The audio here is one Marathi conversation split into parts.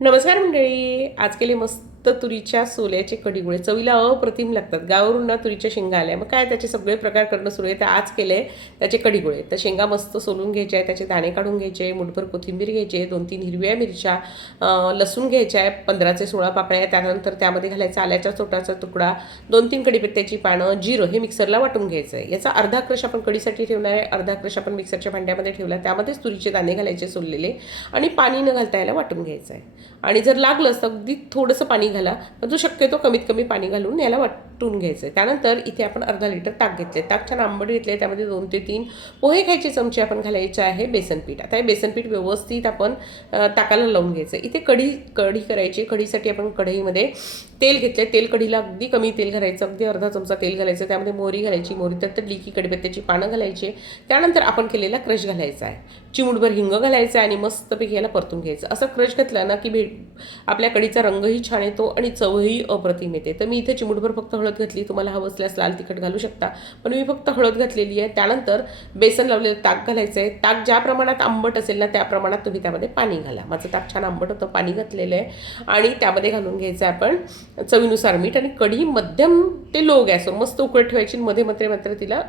नमस्कार मंडळी. आज केले मस्त तुरीच्या सोल्याचे कढीगोळे. चवीला अप्रतिम लागतात. गावावरून ना तुरीच्या शेंगा आल्या, मग काय त्याचे सगळे प्रकार करणं सुरू आहे. तर आज केले त्याचे कढीगोळे. तर शेंगा मस्त सोलून घ्यायचे आहे, त्याचे दाणे काढून घ्यायचे, मुठभर कोथिंबीर घ्यायचे, 2-3 हिरव्या मिरच्या, लसूण घ्यायच्या आहे 15 ते 16 पाकळ्या. त्यानंतर त्यामध्ये घालायचा आल्याचा छोटासा तुकडा, 2-3 कढीपत्त्याची पानं, जिरं हे मिक्सरला वाटून घ्यायचं आहे. याचा अर्धा क्रश आपण कढीसाठी ठेवणार आहे, अर्धा क्रश आपण मिक्सरच्या भांड्यामध्ये ठेवला. त्यामध्येच तुरीचे दाणे घालायचे सोललेले आणि पाणी न घालता याला वाटून घ्यायचं आहे. आणि जर लागलं तर अगदी थोडंसं पाणी घाला, पण जो शक्यतो कमीत कमी पाणी घालून याला वाटून घ्यायचं आहे. त्यानंतर इथे आपण अर्धा लिटर ताक घेतले, ताक छान आंबट घेतले. त्यामध्ये 2 ते 3 पोहे खायचे चमचे आपण घालायचे आहे बेसनपीठ. आता हे बेसनपीठ व्यवस्थित आपण ताकाला लावून घ्यायचं. इथे कढी करायची. कढीसाठी आपण कढईमध्ये तेल घेतले. तेल कढीला अगदी कमी तेल घालायचं, अगदी अर्धा चमचा तेल घालायचं. त्यामध्ये मोहरी घालायची, मोहरी तडतडली की कढीपत्त्याची पानं घालायची. त्यानंतर आपण केलेला क्रश घालायचा आहे, चिमूटभर हिंग घालायचं आहे आणि मस्तपैकी याला परतून घ्यायचं. असं क्रश घातला ना की आपल्या कढीचा रंगही छान येतो आणि चवही अप्रतिम येते. तर मी इथे चिमूटभर फक्त हळद घातली. तुम्हाला हवं असल्यास लाल तिखट घालू शकता, पण मी फक्त हळद घातलेली आहे. त्यानंतर बेसन लावलेलं ताक घालायचं आहे. ताक ज्या प्रमाणात आंबट असेल ना त्या प्रमाणात तुम्ही त्यामध्ये पाणी घाला. माझं ताक छान आंबट होतं, पाणी घातलेलं आहे. आणि त्यामध्ये घालून घ्यायचं आपण चवीनुसार मीठ. आणि कढी मध्यम ते लो गॅसवर मस्त उकळत ठेवायची. मध्ये मात्र तिला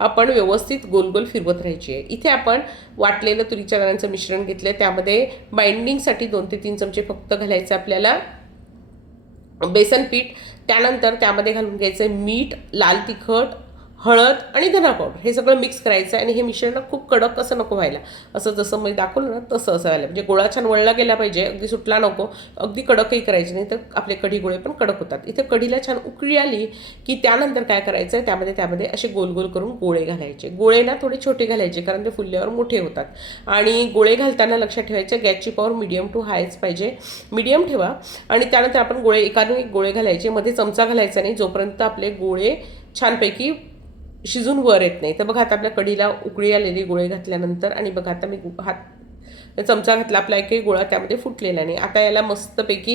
आपण व्यवस्थित गोल गोल फिरवत राहायची आहे. इथे आपण वाटलेलं तुरीच्या दाण्यांचं मिश्रण घेतलं. त्यामध्ये बाइंडिंगसाठी 2 ते 3 चमचे फक्त घालायचं आपल्याला बेसन पीठ. त्यानंतर त्यामध्ये घालून घ्यायचं मीठ, लाल तिखट, हळद आणि धना पावडर. हे सगळं मिक्स करायचं आहे. आणि हे मिश्रण खूप कडक असं नको व्हायला, असं जसं मी दाखवलं ना तसं असं व्हायला, म्हणजे गोळा छान वळला गेला पाहिजे, अगदी सुटला नको, अगदी कडकही करायचे नाही तर आपले कढी गोळे पण कडक होतात. इथे कढीला छान उकळी आली की त्यानंतर काय करायचं आहे, त्यामध्ये असे गोल गोल करून गोळे घालायचे. गोळे ना थोडे छोटे घालायचे, कारण ते फुलल्यावर मोठे होतात. आणि गोळे घालताना लक्षात ठेवायचं, गॅसची पॉवर मीडियम टू हायच पाहिजे, मीडियम ठेवा. आणि त्यानंतर आपण एकाने एक गोळे घालायचे, मध्ये चमचा घालायचा नाही जोपर्यंत आपले गोळे छानपैकी शिजून वर येत नाही. तर बघा आता आपल्या कढीला उकळी आलेली गोळे घातल्यानंतर, आणि बघा आता मी चमचा घातला, आपला एकही गोळा त्यामध्ये फुटलेला नाही. आता याला मस्तपैकी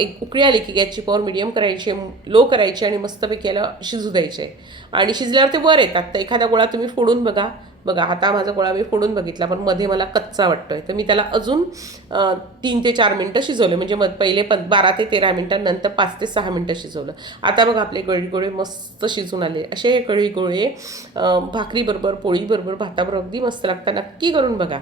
एक उकळी आली की गॅसची पॉवर मीडियम करायची, लो करायची आणि मस्तपैकी याला शिजू द्यायचे. आणि शिजल्यावर ते वर येतात. तर एखादा गोळा तुम्ही फोडून बघा. आता माझा गोळा मी फोडून बघितला, पण मध्ये मला कच्चा वाटतोय. तर मी त्याला अजून 3 ते 4 मिनटं शिजवले, म्हणजे पहिले 12 ते 13 मिनटं, नंतर 5 ते 6 मिनटं शिजवलं. आता बघा आपले कढीगोळे मस्त शिजून आले. असे हे कढीगोळे भाकरीबरोबर, पोळीबरोबर, भाताबरोबर अगदी मस्त लागतात. नक्की करून बघा.